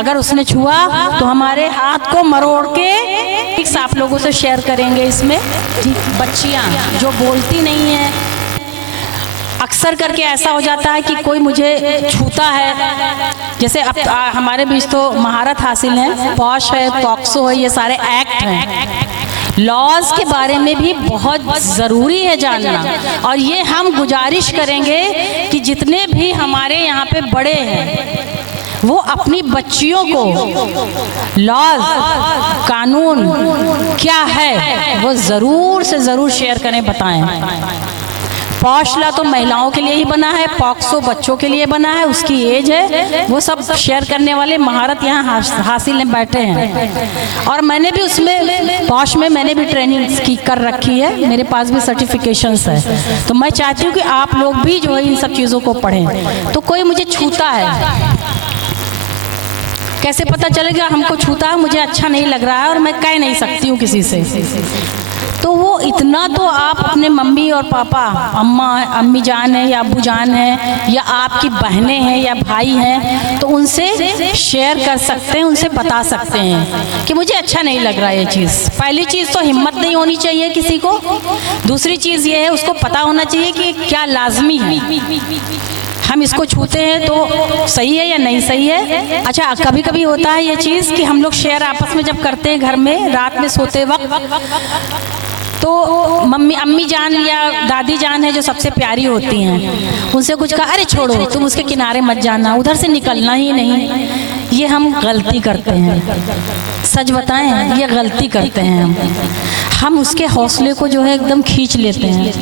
अगर उसने छुआ तो हमारे हाथ को मरोड़ के आप लोगों से शेयर करेंगे। इसमें बच्चियां जो बोलती नहीं है, अक्सर करके ऐसा हो जाता है कि कोई मुझे छूता है, जैसे अब हमारे बीच तो महारत हासिल है, पॉश है, पॉक्सो है, ये सारे एक्ट हैं। लॉज के बारे में भी बहुत ज़रूरी है जानना, और ये हम गुजारिश करेंगे कि जितने भी हमारे यहाँ पे बड़े हैं वो अपनी बच्चियों को लॉज, कानून क्या है वो ज़रूर से ज़रूर शेयर करें, बताएं। पॉश लॉ तो महिलाओं के लिए ही बना है, पॉक्सो बच्चों के लिए बना है, उसकी एज है, वो सब शेयर करने वाले महारत यहाँ हासिल में बैठे हैं। और मैंने भी उसमें पॉश में मैंने भी ट्रेनिंग की कर रखी है, मेरे पास भी सर्टिफिकेशंस है। तो मैं चाहती हूँ कि आप लोग भी जो है इन सब चीज़ों को पढ़ें। तो कोई मुझे छूता है, कैसे पता चलेगा हमको छूता है, मुझे अच्छा नहीं लग रहा है और मैं कह नहीं सकती हूँ किसी से, तो वो इतना तो आप अपने मम्मी और पापा, अम्मी जान है या अब्बू जान है या आपकी बहनें हैं या भाई हैं, तो उनसे शेयर कर सकते हैं, उनसे बता सकते हैं कि मुझे अच्छा नहीं लग रहा ये चीज़। पहली चीज़ तो हिम्मत नहीं होनी चाहिए किसी को, दूसरी चीज़ ये है उसको पता होना चाहिए कि क्या लाजमी है, हम इसको छूते हैं तो सही है या नहीं सही है। अच्छा, कभी कभी होता है ये चीज़ कि हम लोग शेयर आपस में जब करते हैं घर में रात में सोते वक्त, तो अम्मी जान या दादी जान है जो सबसे प्यारी होती हैं, उनसे कुछ कहा, अरे छोड़ो तुम उसके किनारे मत जाना, उधर से निकलना ही नहीं। ये हम गलती करते हैं, सच बताएं ये गलती करते हैं हम उसके हौसले को जो है एकदम खींच लेते हैं।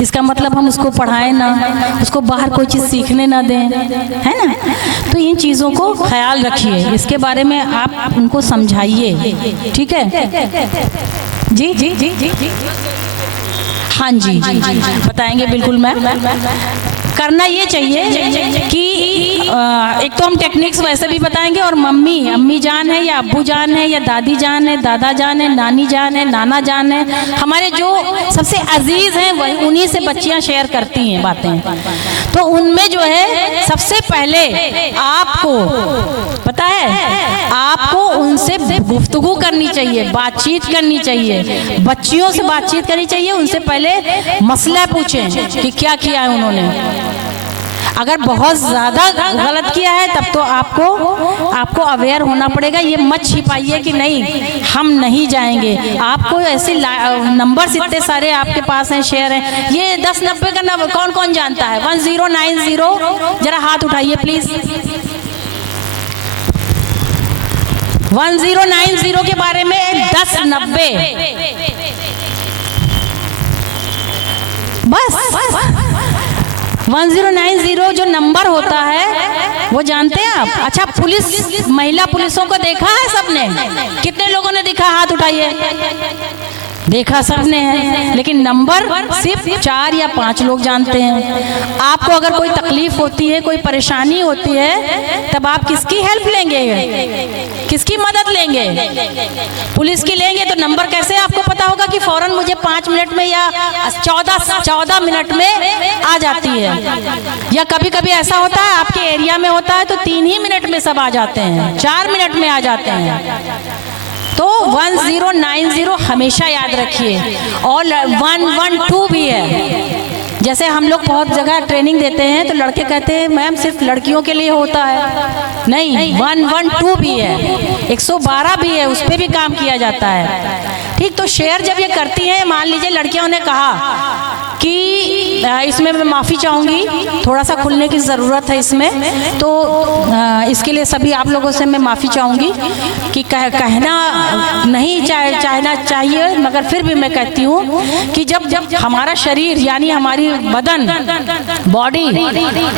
इसका मतलब हम उसको पढ़ाएं ना, उसको बाहर कोई चीज़ सीखने ना दें, है ना। तो इन चीज़ों को ख्याल रखिए, इसके बारे में आप उनको समझाइए, ठीक है। जी जी जी जी जी हाँ जी बताएंगे बिल्कुल मैम। करना ये चाहिए कि एक तो हम टेक्निक्स वैसे भी बताएंगे, और अम्मी जान है या अब्बू जान है या दादी जान है, दादा जान है, नानी जान है, नाना जान है, हमारे जो सबसे अजीज हैं वही उन्हीं से बच्चियां शेयर करती हैं बातें। तो उनमें जो है सबसे पहले आपको पता है, आपको उनसे गुफ्तगू करनी चाहिए, बातचीत करनी चाहिए, बच्चियों से बातचीत करनी चाहिए। उनसे पहले मसला पूछें कि क्या किया है उन्होंने। अगर बहुत ज़्यादा गलत किया है तब तो आपको अवेयर होना पड़ेगा, ये मत छिपाइए कि नहीं हम नहीं जाएंगे। आपको ऐसे नंबर इतने सारे आपके पास हैं, शेयर हैं, ये 1090 का नंबर कौन कौन जानता है? 1090 जरा हाथ उठाइए प्लीज़। 1090 के बारे में 1090 बस 1090 जो नंबर होता है वो जानते हैं आप? अच्छा, पुलिस, महिला पुलिसों को देखा है सबने? कितने लोगों ने देखा? हाथ उठाइए। देखा सबने है, लेकिन नंबर सिर्फ 4 या 5 लोग जानते हैं। आपको अगर कोई तकलीफ होती है, कोई परेशानी होती है, तब आप किसकी हेल्प लेंगे, किसकी मदद लेंगे? पुलिस की लेंगे। तो नंबर कैसे आपको पता होगा कि फौरन मुझे 5 मिनट में या 14 मिनट में आ जाती है? या कभी कभी ऐसा होता है आपके एरिया में होता है तो 3 ही मिनट में सब आ जाते हैं, 4 मिनट में आ जाते हैं। तो 1090 हमेशा याद रखिए। और 112 भी है। जैसे हम लोग बहुत जगह ट्रेनिंग देते हैं तो लड़के कहते हैं मैम सिर्फ लड़कियों के लिए होता है, नहीं 112 भी है, 112 भी है, उस पर भी काम किया जाता है। ठीक, तो शेयर जब ये करती हैं, मान लीजिए लड़कियों ने कहा कि इसमें मैं माफ़ी चाहूँगी, थोड़ा सा खुलने की ज़रूरत है इसमें, तो इसके लिए सभी आप लोगों से मैं माफ़ी चाहूँगी कि कहना नहीं चाहना चाहिए, मगर फिर भी मैं कहती हूँ कि जब हमारा शरीर यानी हमारी बदन, बॉडी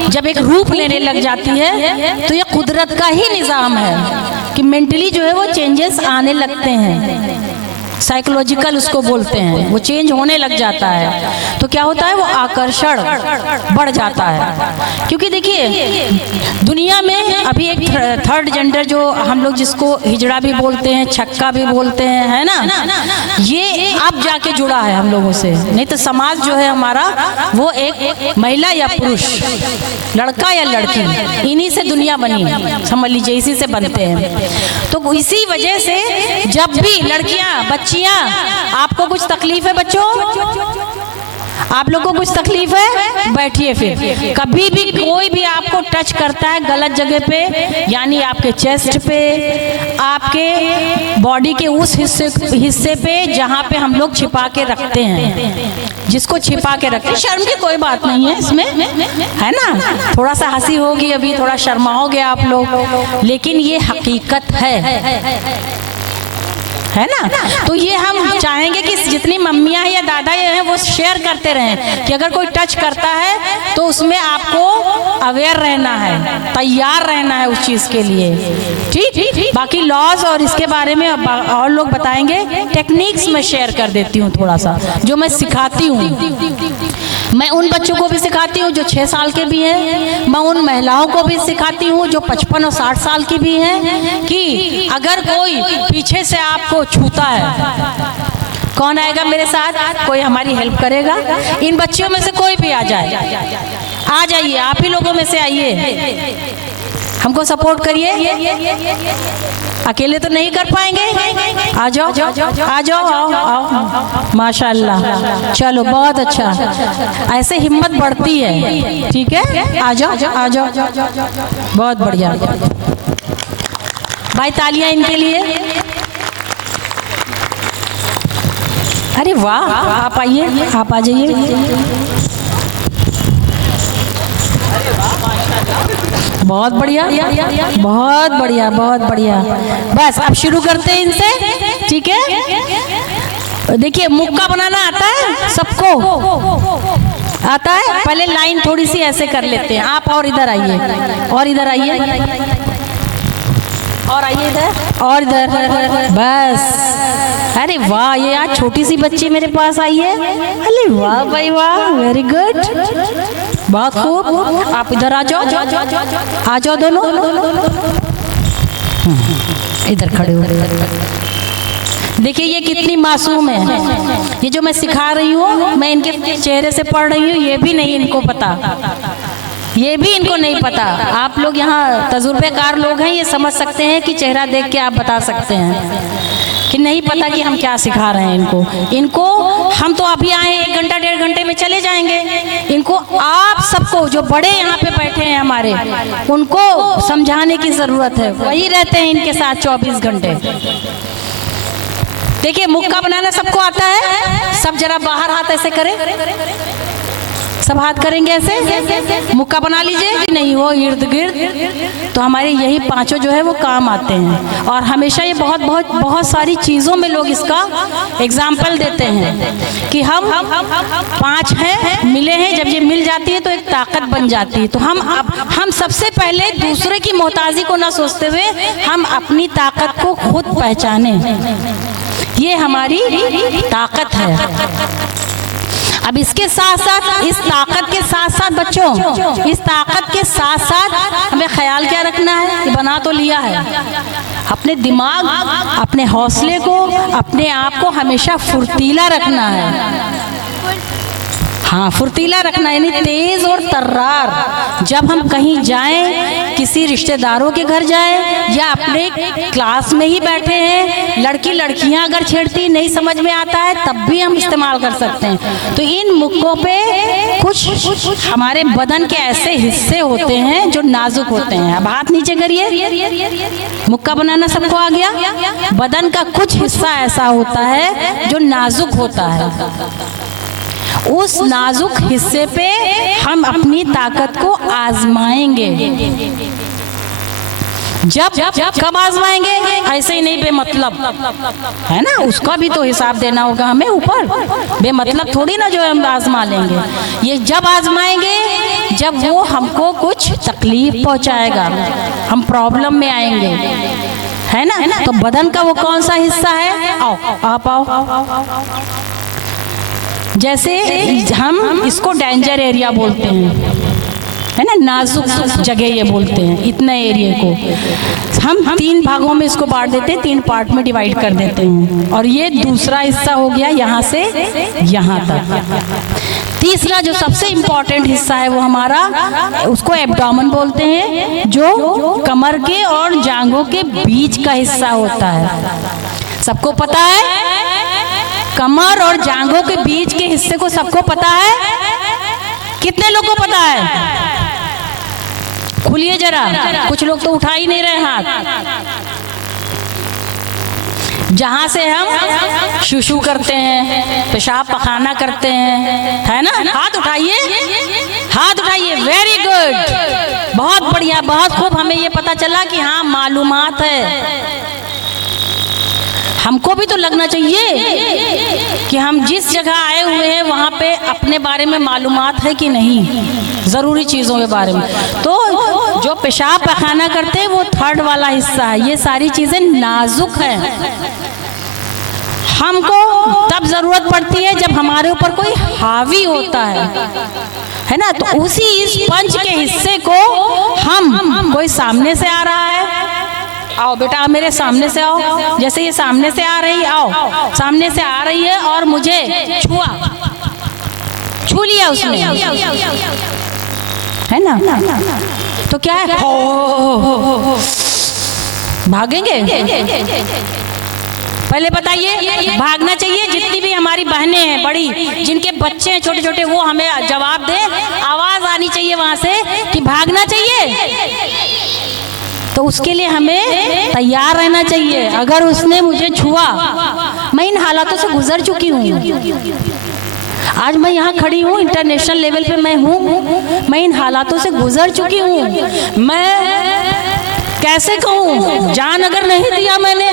जब एक रूप लेने लग जाती है तो ये कुदरत का ही निज़ाम है कि मेंटली जो है वो चेंजेस आने लगते हैं। साइकोलॉजिकल उसको बोलते हैं, वो चेंज होने लग जाता है। तो क्या होता है, वो आकर्षण बढ़ जाता है। क्योंकि देखिए दुनिया में अभी एक थर्ड जेंडर जो हम लोग जिसको हिजड़ा भी बोलते हैं, छक्का भी बोलते हैं, है ना, ये अब जाके जुड़ा है हम लोगों से, नहीं तो समाज जो है हमारा वो एक महिला या पुरुष, लड़का या लड़की, इन्हीं से दुनिया बनी है, समझ लीजिए, इसी से बनते हैं। तो इसी वजह से जब भी लड़कियां, बच्चियां, आपको कुछ तकलीफ है बच्चों, आप लोगों को कुछ तकलीफ है, बैठिए। फिर कभी भी कोई भी आपको टच करता है गलत जगह पे, यानी आपके चेस्ट पे, आपके बॉडी के उस हिस्से पे जहाँ पे हम लोग छिपा के रखते हैं, जिसको छिपा के रखते हैं, शर्म की कोई बात नहीं है इसमें, है ना। थोड़ा सा हंसी होगी, अभी थोड़ा शर्माओगे आप लोग, लेकिन ये हकीकत है ना। तो ये हम चाहेंगे कि जितनी मम्मियाँ हैं या दादा हैं वो शेयर करते रहें कि अगर कोई टच करता है तो उसमें आपको अवेयर रहना है, तैयार रहना है उस चीज़ के लिए, ठीक। बाकी लॉज और इसके बारे में और लोग बताएंगे, टेक्निक्स मैं शेयर कर देती हूँ थोड़ा सा, जो मैं सिखाती हूँ। मैं उन बच्चों को भी सिखाती हूँ जो 6 साल के भी हैं, मैं उन महिलाओं को भी सिखाती हूँ जो 55 और 60 साल की भी हैं, कि अगर कोई पीछे से आपको छूता है, कौन आएगा मेरे साथ, कोई हमारी हेल्प करेगा। इन बच्चियों में से कोई भी आ जाइए, आप ही लोगों में से आइए, हमको सपोर्ट करिए, अकेले तो नहीं कर पाएंगे, आ जाओ, आओ, माशाल्लाह, चलो बहुत अच्छा, ऐसे हिम्मत बढ़ती है, ठीक है, आ जाओ, बहुत बढ़िया भाई, तालियां इनके लिए। अरे वाह, आप आइए, आप आ जाइए, बहुत बढ़िया, बहुत बढ़िया, बहुत बढ़िया। बस अब शुरू करते हैं इनसे, ठीक है। देखिए मुक्का बनाना आता है सबको, आता है। पहले लाइन थोड़ी सी ऐसे कर लेते हैं, आप और इधर आइए, और इधर आइए, और आइए इधर, और इधर, बस। अरे वाह, ये आज छोटी सी बच्ची मेरे पास आई है, अरे वाह भाई वाह, वेरी गुड, बहुत खूब। आप इधर आ जाओ दोनों, इधर खड़े हो। देखिए ये कितनी मासूम है, ये जो मैं सिखा रही हूँ, मैं इनके चेहरे से पढ़ रही हूँ, ये भी नहीं इनको पता, ये भी इनको नहीं पता। आप लोग यहाँ तजुर्बेकार लोग हैं, ये समझ सकते हैं कि चेहरा देख के आप बता सकते हैं कि नहीं पता कि हम क्या सिखा रहे हैं इनको। हम तो अभी आए 1 घंटा 1.5 घंटे में चले जाएंगे। इनको आप सबको, जो बड़े यहाँ पे बैठे हैं हमारे, उनको समझाने की ज़रूरत है, वही रहते हैं इनके साथ 24 घंटे। देखिए मुक्का बनाना सबको आता है, सब जरा बाहर हाथ ऐसे करें, सब हाथ करेंगे ऐसे, मुक्का बना लीजिए कि नहीं हो इर्द गिर्द। तो हमारे यही पांचों जो है वो काम आते हैं, और हमेशा ये बहुत सारी चीज़ों में लोग इसका एग्जाम्पल देते हैं कि हम 5 हैं, मिले हैं, जब ये मिल जाती है तो एक ताकत बन जाती है। तो हम सबसे पहले दूसरे की मोहताजी को ना सोचते हुए हम अपनी ताकत को खुद पहचाने, ये हमारी ताकत है। अब इसके साथ साथ, इस ताकत के साथ साथ बच्चों, इस ताकत के साथ साथ हमें ख्याल क्या रखना है कि बना तो लिया है, अपने दिमाग, अपने हौसले को, अपने आप को हमेशा फुर्तीला रखना है। हाँ, फुर्तीला रखना, यानी तेज और तर्रार। जब हम कहीं जाएं, किसी रिश्तेदारों के घर जाएं, या अपने क्लास में ही बैठे हैं, लड़कियां अगर छेड़ती नहीं समझ में आता है तब भी हम इस्तेमाल कर सकते हैं। तो इन मुक्कों पे कुछ हमारे बदन के ऐसे हिस्से होते हैं जो नाजुक होते हैं। अब हाथ नीचे करिए, मुक्का बनाना सबको आ गया। बदन का कुछ हिस्सा ऐसा होता है जो नाजुक होता है, उस नाजुक हिस्से पे हम अपनी ताकत को आजमाएंगे। कब आजमाएंगे? ऐसे ही नहीं बेमतलब, है ना, उसका भी तो हिसाब देना होगा हमें ऊपर। बेमतलब थोड़ी ना जो हम आजमा लेंगे। ये जब आजमाएंगे जब वो हमको कुछ तकलीफ पहुंचाएगा, हम प्रॉब्लम में आएंगे, है ना। तो बदन का वो कौन सा हिस्सा है? आओ आप आओ। जैसे हम इसको डेंजर एरिया बोलते हैं, है ना, नाजुक जगह ये बोलते हैं इतने एरिया को। हम 3 भागों में इसको बांट देते हैं, 3 पार्ट में डिवाइड कर देते हैं। और ये दूसरा हिस्सा हो गया यहाँ से यहाँ तक। तीसरा जो सबसे इम्पोर्टेंट हिस्सा है वो हमारा, उसको एब्डोमेन बोलते हैं, जो कमर के और जांघों के बीच का हिस्सा होता है। सबको पता है कमर और जांघों के बीच के हिस्से को सबको पता है? कितने लोगों को पता है? खुलिए जरा, कुछ लोग तो उठा ही नहीं रहे हाथ। जहां से हम शुशु करते हैं, पेशाब पखाना करते हैं, है ना, हाथ उठाइए, हाथ उठाइए। वेरी गुड, बहुत बढ़िया, बहुत खूब। हमें ये पता चला कि हाँ मालूमात है। हमको भी तो लगना चाहिए कि हम जिस जगह आए हुए हैं वहाँ पे अपने बारे में मालूमात है कि नहीं, ज़रूरी चीज़ों के बारे में। तो जो पेशाब पखाना करते हैं वो 3rd वाला हिस्सा है। ये सारी चीज़ें नाजुक हैं। हमको तब ज़रूरत पड़ती है जब हमारे ऊपर कोई हावी होता है ना। तो उसी स्पंज के हिस्से को हम, कोई सामने से आ रहा है, आओ बेटा आप मेरे सामने से आओ, जैसे ये सामने से आ रही, आओ सामने से आ रही है और मुझे छू लिया उसने, है ना, तो क्या है, भागेंगे? पहले बताइए, भागना चाहिए। जितनी भी हमारी बहनें हैं बड़ी, जिनके बच्चे हैं छोटे छोटे, वो हमें जवाब दे, आवाज आनी चाहिए वहां से कि भागना चाहिए। तो उसके लिए हमें तैयार रहना चाहिए। अगर उसने मुझे छुआ, मैं इन हालातों से गुजर चुकी हूँ। आज मैं यहाँ खड़ी हूँ, इंटरनेशनल लेवल पे मैं हूँ, मैं इन हालातों से गुजर चुकी हूँ। मैं कैसे कहूँ, जान अगर नहीं दिया मैंने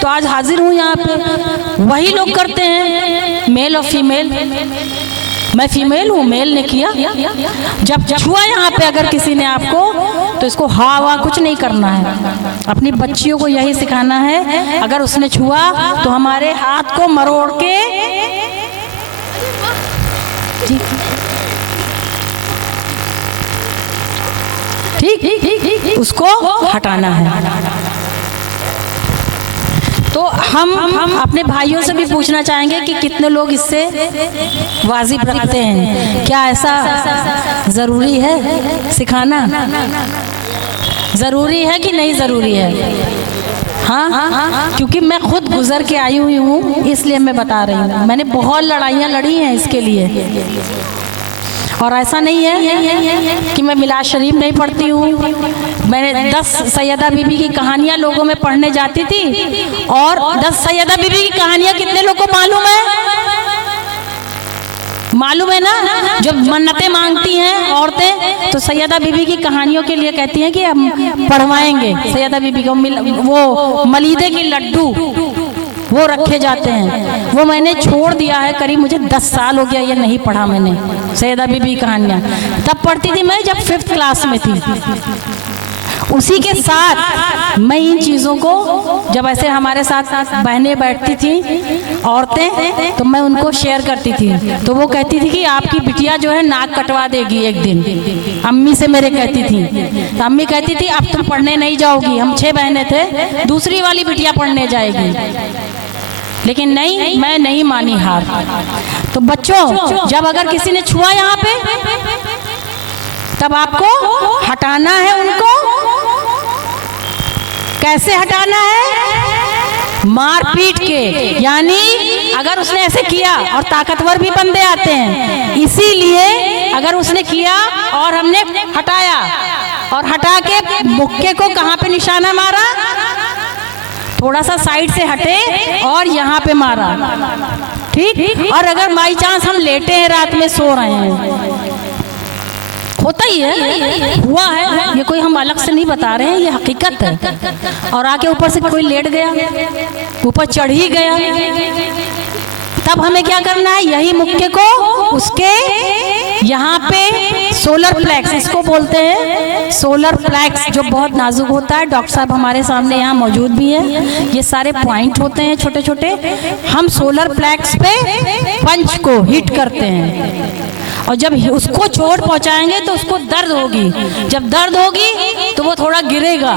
तो आज हाजिर हूँ यहाँ पे। वही लोग करते हैं, मेल और फीमेल। मैं फीमेल हूँ, मेल ने किया। जब छुआ यहाँ पे अगर किसी ने आपको, तो इसको हाँ कुछ नहीं करना है। अपनी बच्चियों को यही सिखाना है, अगर उसने छुआ तो हमारे हाथ को मरोड़ के ठीक उसको हटाना है। तो हम अपने भाइयों से भी पूछना चाहेंगे कि कितने लोग इससे वाजिब रखते हैं। क्या ऐसा ज़रूरी है सिखाना? ज़रूरी है कि नहीं ज़रूरी है? हाँ, क्योंकि मैं खुद गुजर के आई हुई हूँ, इसलिए मैं बता रही हूँ। मैंने बहुत लड़ाइयाँ लड़ी हैं इसके लिए। और ऐसा नहीं है कि मैं मिलाद शरीफ नहीं पढ़ती हूँ। मैंने 10 सैयदा बीबी की कहानियाँ लोगों में पढ़ने जाती थी। और 10 सैयदा बीबी की कहानियाँ कितने लोगों को मालूम है? मालूम है ना, जो मन्नतें मांगती हैं औरतें, तो सैयदा बीबी की कहानियों के लिए कहती हैं कि हम पढ़वाएंगे सैयदा बीबी को। वो मलीदे के लड्डू वो रखे जाते हैं। वो मैंने छोड़ दिया है, करीब मुझे 10 साल हो गया, ये नहीं पढ़ा मैंने सैयदा बीबी कहानियाँ। तब पढ़ती थी मैं जब 5th क्लास में थी। उसी के साथ मैं इन चीज़ों को, जब ऐसे हमारे साथ बहनें बैठती थी औरतें, तो मैं उनको शेयर करती थी। तो वो कहती थी कि आपकी बिटिया जो है नाक कटवा देगी एक दिन। अम्मी से मेरे कहती थी, तो अम्मी कहती थी अब तुम पढ़ने नहीं जाओगी। हम 6 बहनें थे, दूसरी वाली बिटिया पढ़ने जाएगी। लेकिन नहीं, मैं नहीं मानी हार। तो बच्चों, जब अगर किसी ने छुआ यहाँ पे, तब आपको हटाना है उनको। कैसे हटाना है? मार पीट के। यानी अगर उसने ऐसे किया, और ताकतवर भी बंदे आते हैं, इसीलिए अगर उसने किया और हमने हटाया, और हटा के मुक्के को कहाँ पे निशाना मारा, थोड़ा सा साइड से हटे और यहाँ पे मारा, ठीक। और अगर बाई चांस हम लेटे हैं, रात में सो रहे हैं, होता ही है, हुआ है, ये कोई हम अलग से नहीं बता रहे हैं, ये हकीकत है। और आके ऊपर से कोई लेट गया, ऊपर चढ़ ही गया, तब हमें क्या करना है? यही मुक्के को उसके यहाँ पे सोलर प्लेक्स, इसको बोलते हैं सोलर प्लेक्स, जो बहुत नाजुक होता है। डॉक्टर साहब हमारे सामने यहाँ मौजूद भी है। ये सारे पॉइंट होते हैं छोटे छोटे। हम सोलर प्लेक्स पे पंच को हिट करते हैं, और जब उसको चोट पहुंचाएंगे तो उसको दर्द होगी, जब दर्द होगी तो वो थोड़ा गिरेगा,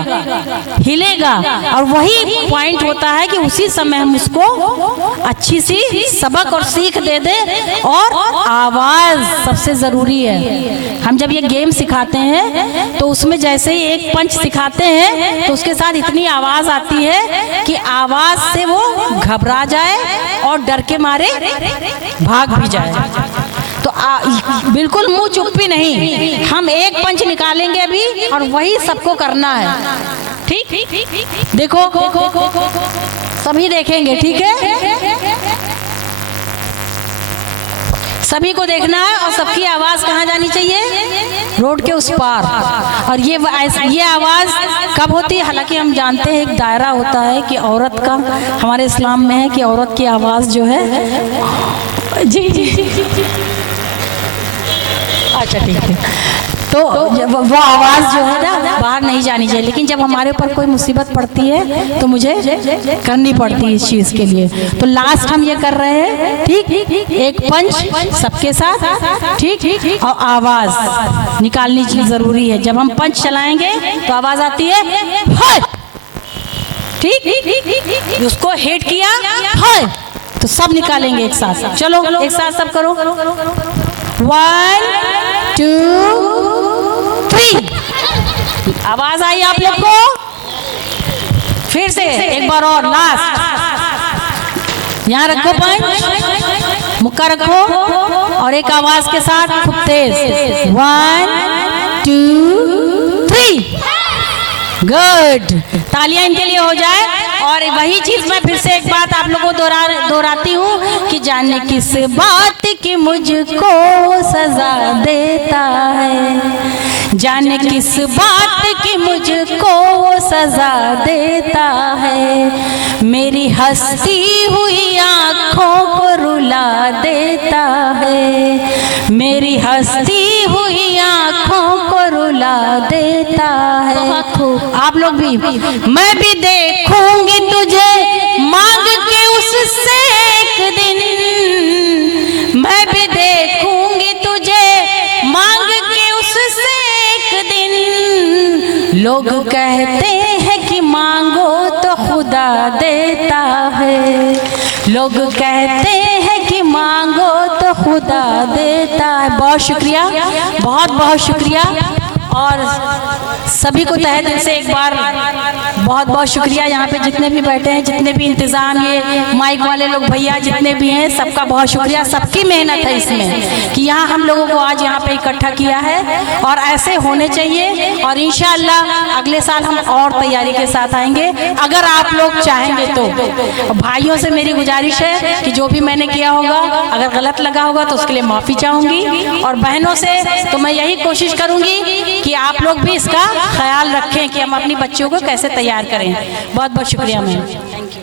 हिलेगा, और वही पॉइंट होता है कि उसी समय हम उसको अच्छी सी सबक और सीख दे दे। और आवाज सबसे जरूरी है। हम जब ये गेम सिखाते हैं तो उसमें जैसे ही एक पंच सिखाते हैं तो उसके साथ इतनी आवाज आती है कि आवाज से वो घबरा जाए और डर के मारे भाग भी जाए। तो बिल्कुल मुंह चुप्पी नहीं, हम एक पंच निकालेंगे अभी और वही सबको करना है। ठीक, देखो सभी देखेंगे, ठीक है, सभी को देखना है और सबकी आवाज कहाँ जानी चाहिए? रोड के उस पार। और ये आवाज कब होती है? हालांकि हम जानते हैं एक दायरा होता है कि औरत का, हमारे इस्लाम में है कि औरत की आवाज जो है, जी जी जी, अच्छा ठीक है, तो वो आवाज़ जो है ना बाहर नहीं जानी चाहिए। लेकिन जब हमारे ऊपर कोई मुसीबत पड़ती है तो मुझे करनी पड़ती है इस चीज़ के लिए। तो लास्ट हम ये कर रहे हैं, ठीक, एक पंच सबके साथ, ठीक, और आवाज़ निकालनी ज़रूरी है। जब हम पंच चलाएंगे तो आवाज़ आती है ठीक, उसको हिट किया तो सब निकालेंगे एक साथ। चलो एक साथ सब करो, 1 2 3। आवाज आई आप लोग को? फिर से एक बार और, लास्ट। यहाँ रखो पंच, मुक्का रखो और एक आवाज के साथ खूब तेज, 1 2 3। गुड, तालियां इनके लिए हो जाए। और वही चीज मैं फिर से एक बात आप लोगों को दोहराती हूँ कि जाने किस बात की मुझको सजा देता है, जाने किस बात की मुझको सजा देता है, मेरी हंसती हुई आँखों को रुला देता है, मेरी हंसती हुई आँखों को रुला देता है। आप लोग भी, मैं भी देखूंगी तुझे मांग के उससे एक दिन, मैं भी देखूंगी तुझे मांग के उससे एक दिन, लोग कहते हैं कि मांगो तो खुदा देता है, लोग कहते हैं कि मांगो तो खुदा देता है। बहुत शुक्रिया, बहुत बहुत शुक्रिया। और सभी को तहे दिल से एक बार बहुत बहुत शुक्रिया। यहाँ पे जितने भी बैठे हैं, जितने भी इंतज़ाम, ये माइक वाले लोग भैया जितने भी हैं, सबका बहुत शुक्रिया। सबकी मेहनत है इसमें कि यहाँ हम लोगों को आज यहाँ पे इकट्ठा किया है और ऐसे होने चाहिए। और इंशाअल्लाह अगले साल हम और तैयारी के साथ आएंगे अगर आप लोग चाहेंगे तो। भाइयों से मेरी गुजारिश है कि जो भी मैंने किया होगा अगर गलत लगा होगा तो उसके लिए माफ़ी चाहूँगी। और बहनों से तो मैं यही कोशिश करूँगी कि आप लोग भी इसका ख्याल रखें कि हम अपनी बच्चियों को कैसे तैयार करें। बहुत बहुत शुक्रिया मैम, थैंक यू।